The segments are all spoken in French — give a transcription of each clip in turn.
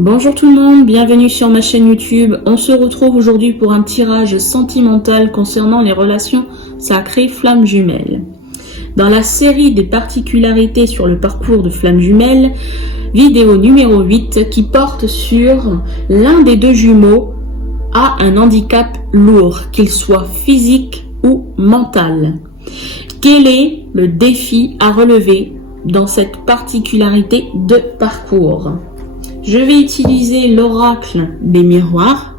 Bonjour tout le monde, bienvenue sur ma chaîne YouTube. On se retrouve aujourd'hui pour un tirage sentimental concernant les relations sacrées flammes jumelles. Dans la série des particularités sur le parcours de flammes jumelles, vidéo numéro 8 qui porte sur l'un des deux jumeaux a un handicap lourd, qu'il soit physique ou mental. Quel est le défi à relever dans cette particularité de parcours? Je vais utiliser l'oracle des miroirs,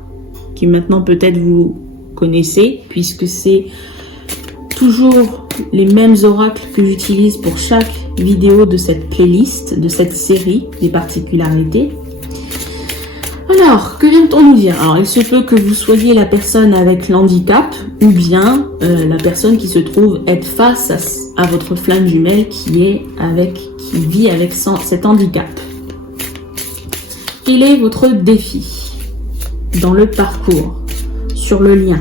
qui maintenant peut-être vous connaissez, puisque c'est toujours les mêmes oracles que j'utilise pour chaque vidéo de cette playlist, de cette série des particularités. Alors, que vient-on nous dire? Alors, il se peut que vous soyez la personne avec l'handicap, ou bien la personne qui se trouve être face à votre flamme jumelle qui vit avec cet handicap. Quel est votre défi dans le parcours, sur le lien?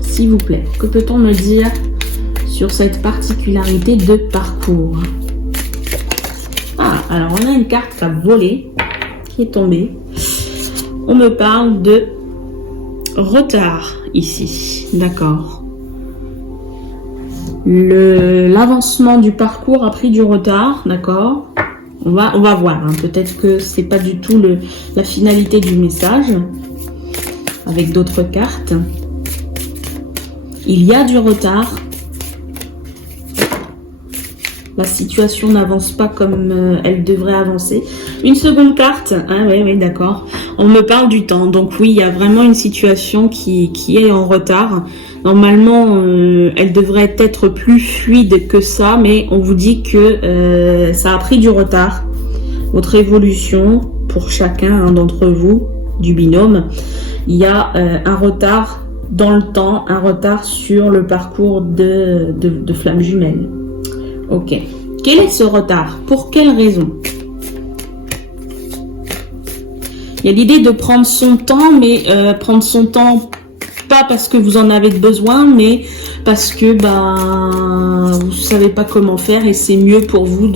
S'il vous plaît, que peut-on me dire sur cette particularité de parcours? Ah, alors on a une carte qui a volé, qui est tombée. On me parle de retard ici, d'accord. L'avancement du parcours a pris du retard, d'accord. On va voir, hein. Peut-être que c'est pas du tout la finalité du message, avec d'autres cartes. Il y a du retard. La situation n'avance pas comme elle devrait avancer. Une seconde carte, ah oui, d'accord. On me parle du temps, donc oui, il y a vraiment une situation qui est en retard. Normalement, elle devrait être plus fluide que ça, mais on vous dit que ça a pris du retard. Votre évolution, pour chacun d'entre vous, du binôme, il y a un retard dans le temps, un retard sur le parcours de flammes jumelles. Ok. Quel est ce retard? Pour quelle raison? Il y a l'idée de prendre son temps, mais prendre son temps pas parce que vous en avez besoin, mais parce que vous savez pas comment faire et c'est mieux pour vous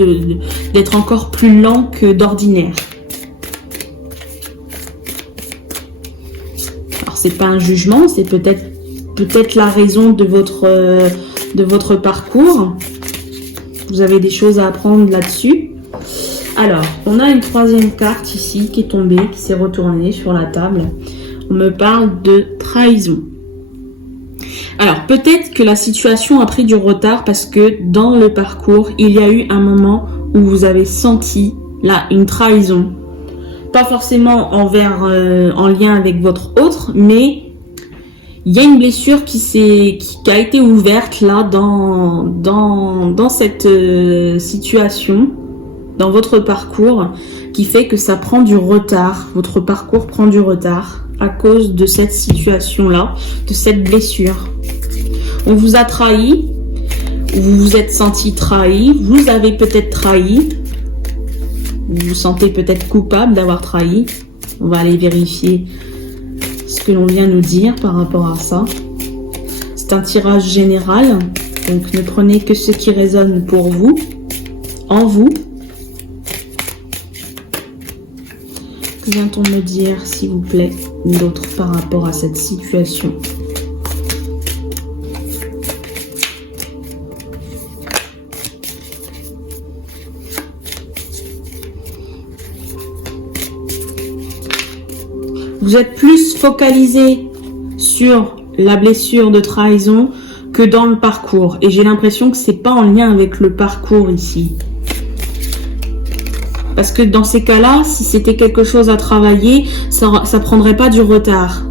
d'être encore plus lent que d'ordinaire. Alors c'est pas un jugement, c'est peut-être la raison de votre parcours. Vous avez des choses à apprendre là-dessus. Alors, on a une troisième carte ici qui est tombée, qui s'est retournée sur la table. On me parle de trahison. Alors, peut-être que la situation a pris du retard parce que dans le parcours, il y a eu un moment où vous avez senti là une trahison. Pas forcément en lien avec votre autre, mais il y a une blessure qui a été ouverte là dans cette situation, dans votre parcours, qui fait que ça prend du retard. Votre parcours prend du retard à cause de cette situation-là, de cette blessure. On vous a trahi, vous vous êtes senti trahi, vous avez peut-être trahi, vous vous sentez peut-être coupable d'avoir trahi. On va aller vérifier ce que l'on vient nous dire par rapport à ça. C'est un tirage général, donc ne prenez que ce qui résonne pour vous, en vous. Que vient-on me dire, s'il vous plaît, d'autre par rapport à cette situation? Vous êtes plus focalisé sur la blessure de trahison que dans le parcours. Et j'ai l'impression que c'est pas en lien avec le parcours ici. Parce que dans ces cas-là, si c'était quelque chose à travailler, ça prendrait pas du retard.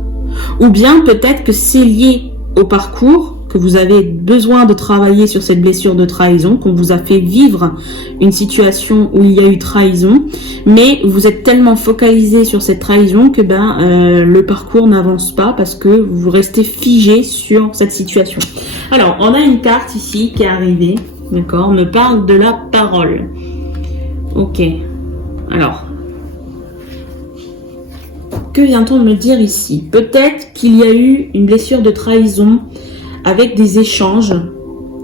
Ou bien peut-être que c'est lié au parcours, que vous avez besoin de travailler sur cette blessure de trahison, qu'on vous a fait vivre une situation où il y a eu trahison, mais vous êtes tellement focalisé sur cette trahison que le parcours n'avance pas parce que vous restez figé sur cette situation. Alors, on a une carte ici qui est arrivée, d'accord, on me parle de la parole. Ok. Alors, que vient-on de me dire ici? Peut-être qu'il y a eu une blessure de trahison avec des échanges,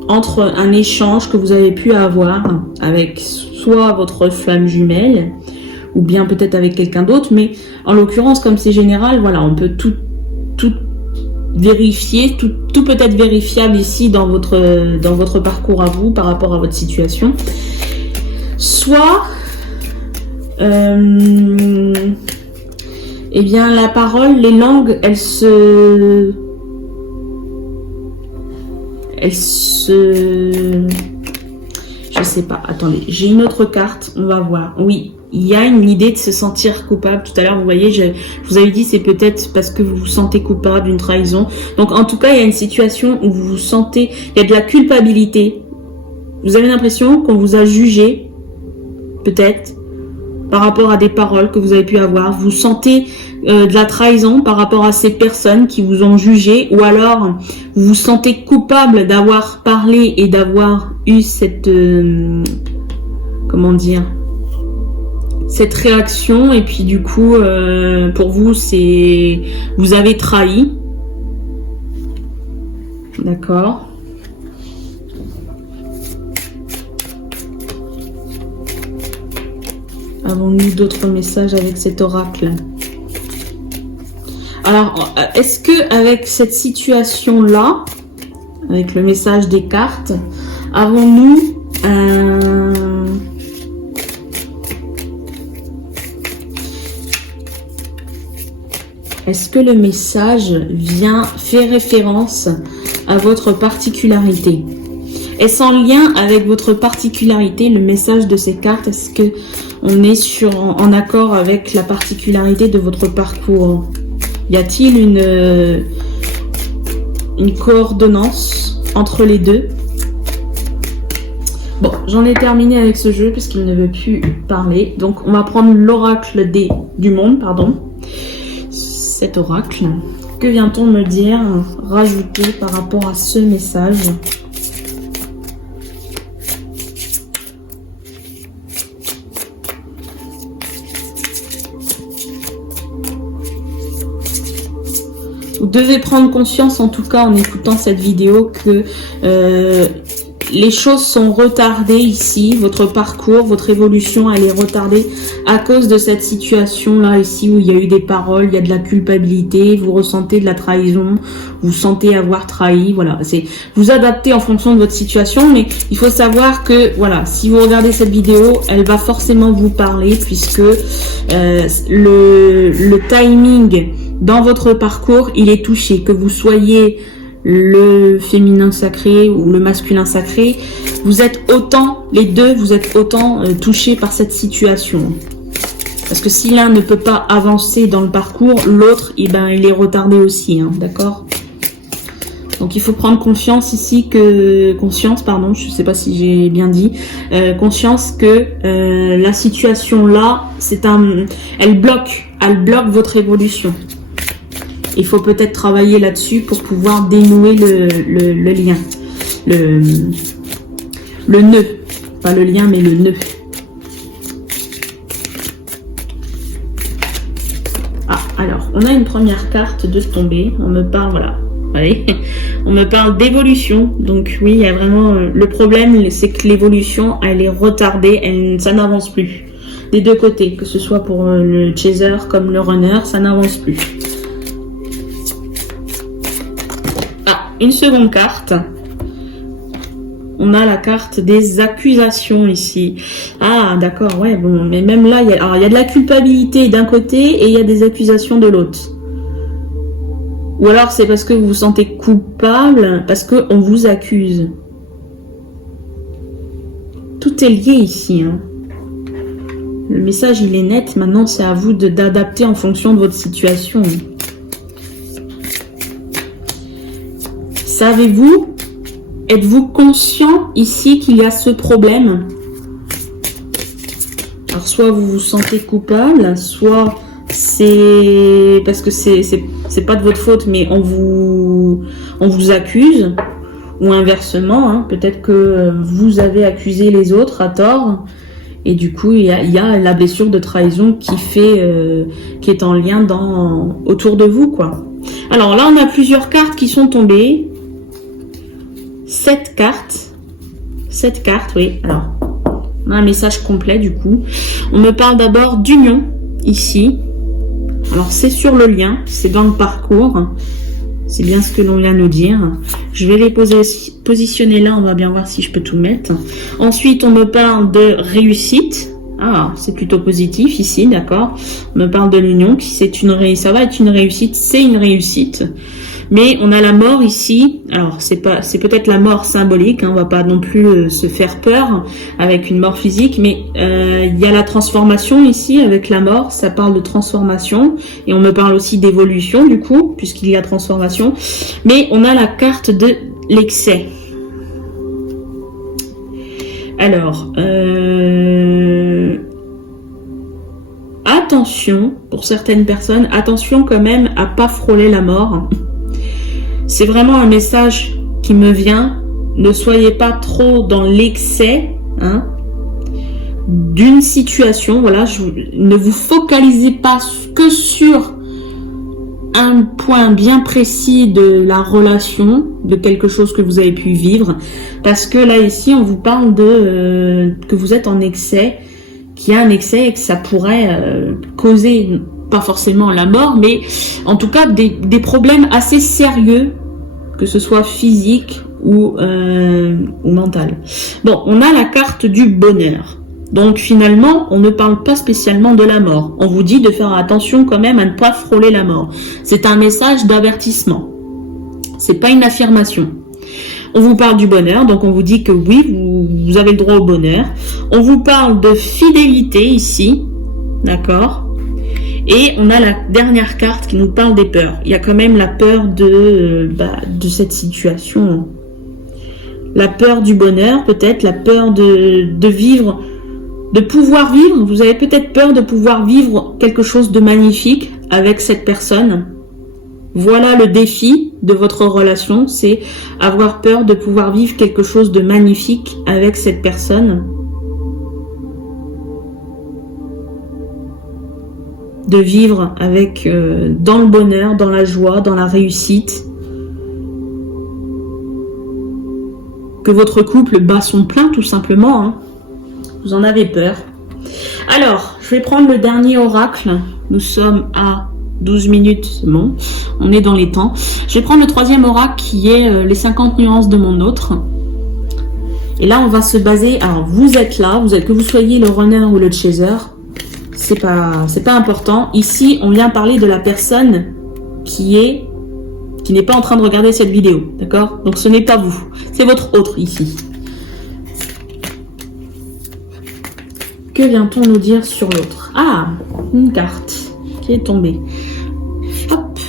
entre un échange que vous avez pu avoir avec soit votre flamme jumelle ou bien peut-être avec quelqu'un d'autre, mais en l'occurrence, comme c'est général, voilà, on peut tout vérifier, tout peut être vérifiable ici dans votre parcours à vous, par rapport à votre situation. Soit, eh bien, la parole, les langues, elles se... Je sais pas, attendez, j'ai une autre carte, on va voir. Oui, il y a une idée de se sentir coupable. Tout à l'heure, vous voyez, je vous avais dit, c'est peut-être parce que vous vous sentez coupable d'une trahison. Donc, en tout cas, il y a une situation où vous vous sentez, il y a de la culpabilité. Vous avez l'impression qu'on vous a jugé, peut-être, par rapport à des paroles que vous avez pu avoir. Vous sentez de la trahison par rapport à ces personnes qui vous ont jugé, ou alors vous vous sentez coupable d'avoir parlé et d'avoir eu cette comment dire, cette réaction, et puis du coup pour vous c'est vous avez trahi. D'accord. Avons-nous d'autres messages avec cet oracle? Alors, est-ce que avec cette situation-là, avec le message des cartes, avons-nous est-ce que le message fait référence à votre particularité? Est-ce en lien avec votre particularité, le message de ces cartes? Est-ce que on est en accord avec la particularité de votre parcours? Y a-t-il une coordonnance entre les deux? Bon, j'en ai terminé avec ce jeu puisqu'il ne veut plus parler. Donc, on va prendre l'oracle du monde, pardon. Cet oracle. Que vient-on me dire, rajouter par rapport à ce message? Vous devez prendre conscience, en tout cas en écoutant cette vidéo, que les choses sont retardées ici. Votre parcours, votre évolution, elle est retardée à cause de cette situation-là ici où il y a eu des paroles, il y a de la culpabilité, vous ressentez de la trahison, vous sentez avoir trahi. Voilà, c'est vous adaptez en fonction de votre situation, mais il faut savoir que voilà, si vous regardez cette vidéo, elle va forcément vous parler puisque le timing dans votre parcours, il est touché. Que vous soyez le féminin sacré ou le masculin sacré, vous êtes autant, les deux, vous êtes autant touchés par cette situation. Parce que si l'un ne peut pas avancer dans le parcours, l'autre, eh ben, il est retardé aussi, hein, d'accord? Donc il faut prendre conscience ici que, pardon, je ne sais pas si j'ai bien dit, conscience que la situation là, elle bloque votre évolution. Il faut peut-être travailler là-dessus pour pouvoir dénouer le lien, le nœud, pas le lien mais le nœud. Ah, alors, on a une première carte de tombée, on me parle, voilà, allez, on me parle d'évolution, donc oui, il y a vraiment, le problème c'est que l'évolution, elle est retardée, ça n'avance plus, des deux côtés, que ce soit pour le chaser comme le runner, ça n'avance plus. Une seconde carte. On a la carte des accusations ici. Ah, d'accord, ouais, bon, mais même là, il y a de la culpabilité d'un côté et il y a des accusations de l'autre. Ou alors c'est parce que vous vous sentez coupable, parce qu'on vous accuse. Tout est lié ici, hein. Le message, il est net. Maintenant, c'est à vous d'adapter en fonction de votre situation. Savez-vous, êtes-vous conscient ici qu'il y a ce problème? Alors, soit vous vous sentez coupable, soit c'est parce que c'est pas de votre faute, mais on vous accuse, ou inversement, hein, peut-être que vous avez accusé les autres à tort, et du coup, il y a la blessure de trahison qui est en lien autour de vous, quoi. Alors là, on a plusieurs cartes qui sont tombées. 7 cartes, oui, alors, On a un message complet du coup. On me parle d'abord d'union ici. Alors c'est sur le lien, c'est dans le parcours. C'est bien ce que l'on vient nous dire. Je vais les positionner là, on va bien voir si je peux tout mettre. Ensuite, on me parle de réussite. Ah, c'est plutôt positif ici, d'accord. On me parle de l'union, ça va être une réussite, c'est une réussite. Mais on a la mort ici. Alors c'est peut-être la mort symbolique, hein, on va pas non plus se faire peur avec une mort physique, mais il y a la transformation ici avec la mort, ça parle de transformation et on me parle aussi d'évolution du coup, puisqu'il y a transformation. Mais on a la carte de l'excès. Alors, attention, pour certaines personnes, attention quand même à pas frôler la mort. C'est vraiment un message qui me vient. Ne soyez pas trop dans l'excès hein, d'une situation. Voilà, ne vous focalisez pas que sur un point bien précis de la relation, de quelque chose que vous avez pu vivre. Parce que là, ici, on vous parle de que vous êtes en excès, qu'il y a un excès et que ça pourrait causer, pas forcément la mort, mais en tout cas des problèmes assez sérieux, que ce soit physique ou mental. Bon, on a la carte du bonheur. Donc finalement, on ne parle pas spécialement de la mort. On vous dit de faire attention quand même à ne pas frôler la mort. C'est un message d'avertissement. C'est pas une affirmation. On vous parle du bonheur, donc on vous dit que oui, vous avez le droit au bonheur. On vous parle de fidélité ici, d'accord ? Et on a la dernière carte qui nous parle des peurs. Il y a quand même la peur de cette situation. La peur du bonheur, peut-être, la peur de vivre, de pouvoir vivre. Vous avez peut-être peur de pouvoir vivre quelque chose de magnifique avec cette personne. Voilà le défi de votre relation, c'est avoir peur de pouvoir vivre quelque chose de magnifique avec cette personne. De vivre avec dans le bonheur, dans la joie, dans la réussite. Que votre couple bat son plein tout simplement. Hein. Vous en avez peur. Alors, je vais prendre le dernier oracle. Nous sommes à 12 minutes, bon, on est dans les temps. Je vais prendre le troisième oracle qui est les 50 nuances de mon autre. Et là, on va se baser, alors vous êtes là, que vous soyez le runner ou le chaser, c'est pas important. Ici, on vient parler de la personne qui n'est pas en train de regarder cette vidéo, d'accord? Donc ce n'est pas vous, c'est votre autre ici. Que vient-on nous dire sur l'autre? Ah, une carte qui est tombée. Hop.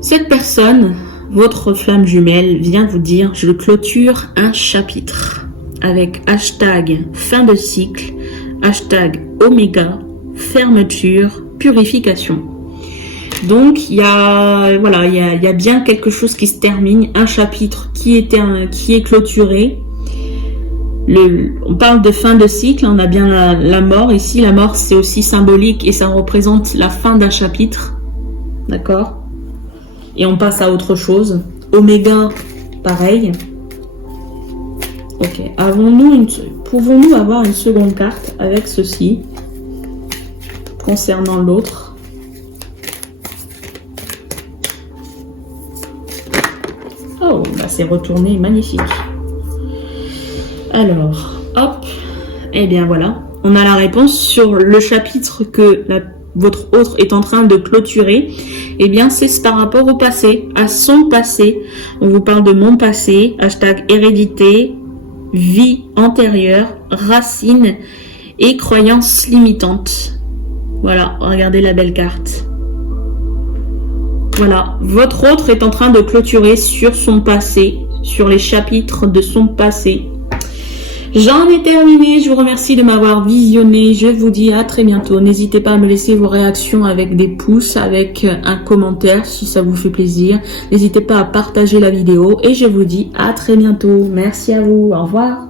Cette personne, votre flamme jumelle, vient vous dire: je clôture un chapitre avec hashtag fin de cycle, hashtag oméga, fermeture, purification. Donc il y a bien quelque chose qui se termine, un chapitre qui est clôturé. On parle de fin de cycle, on a bien la mort ici. La mort, c'est aussi symbolique et ça représente la fin d'un chapitre. D'accord? Et on passe à autre chose. Oméga, pareil. Ok. Pouvons-nous avoir une seconde carte avec ceci concernant l'autre? Oh, bah c'est retourné, magnifique. Alors, hop, et bien voilà, on a la réponse sur le chapitre que votre autre est en train de clôturer. Et bien c'est par rapport au passé, à son passé. On vous parle de mon passé, hashtag hérédité, vie antérieure, racines et croyances limitantes. Voilà, regardez la belle carte. Voilà, votre autre est en train de clôturer sur son passé, sur les chapitres de son passé. J'en ai terminé, je vous remercie de m'avoir visionné, je vous dis à très bientôt. N'hésitez pas à me laisser vos réactions avec des pouces, avec un commentaire si ça vous fait plaisir. N'hésitez pas à partager la vidéo et je vous dis à très bientôt. Merci à vous, au revoir.